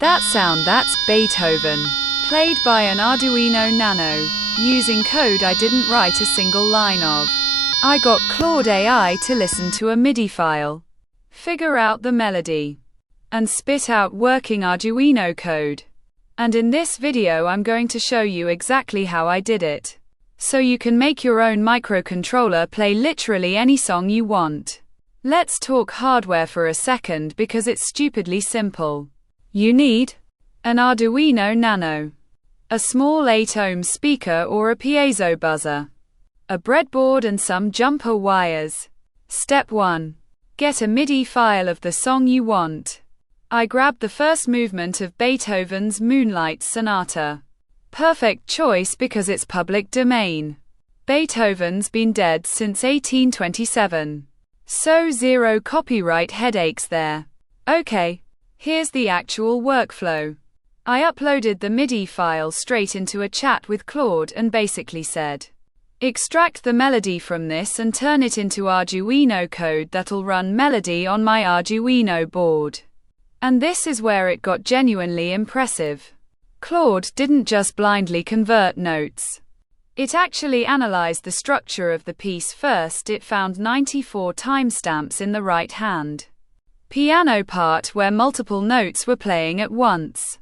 That sound, that's Beethoven, played by an Arduino Nano, using code I didn't write a single line of. I got Claude AI to listen to a MIDI file, figure out the melody, and spit out working Arduino code. And in this video I'm going to show you exactly how I did it, so you can make your own microcontroller play literally any song you want. Let's talk hardware for a second because it's stupidly simple. You need an Arduino Nano, a small 8-ohm speaker or a piezo buzzer, a breadboard and some jumper wires. Step 1. Get a MIDI file of the song you want. I grabbed the first movement of Beethoven's Moonlight Sonata. Perfect choice because it's public domain. Beethoven's been dead since 1827. So zero copyright headaches there. Okay, here's the actual workflow. I uploaded the MIDI file straight into a chat with Claude and basically said, extract the melody from this and turn it into Arduino code that'll run melody on my Arduino board. And this is where it got genuinely impressive. Claude didn't just blindly convert notes. It actually analyzed the structure of the piece first. It found 94 timestamps in the right hand piano part where multiple notes were playing at once.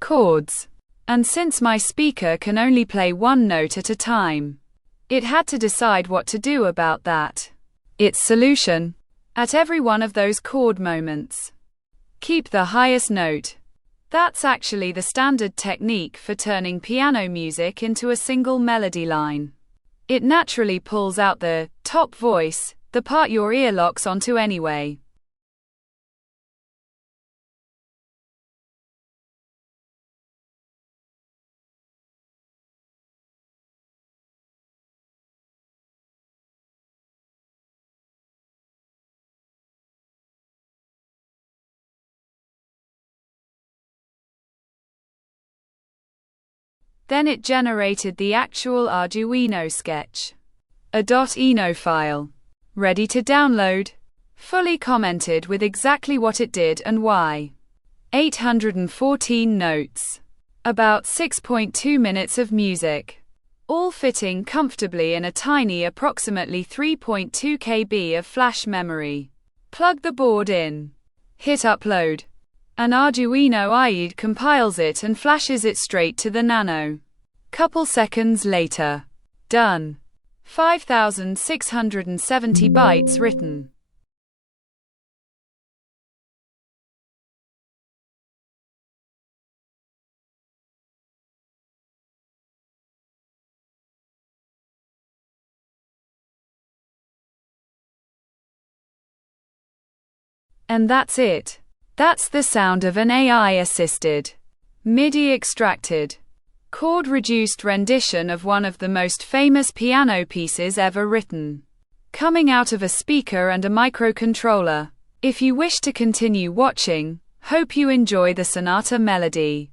Chords. And since my speaker can only play one note at a time, it had to decide what to do about that. Its solution: at every one of those chord moments, keep the highest note. That's actually the standard technique for turning piano music into a single melody line. It naturally pulls out the top voice, the part your ear locks onto anyway. Then it generated the actual Arduino sketch. A .ino file. Ready to download. Fully commented with exactly what it did and why. 814 notes. About 6.2 minutes of music. All fitting comfortably in a tiny approximately 3.2 KB of flash memory. Plug the board in. Hit upload. An Arduino IDE compiles it and flashes it straight to the Nano. Couple seconds later. Done. 5,670 bytes written. And that's it. That's the sound of an AI-assisted, MIDI extracted, chord-reduced rendition of one of the most famous piano pieces ever written, coming out of a speaker and a microcontroller. If you wish to continue watching, hope you enjoy the sonata melody.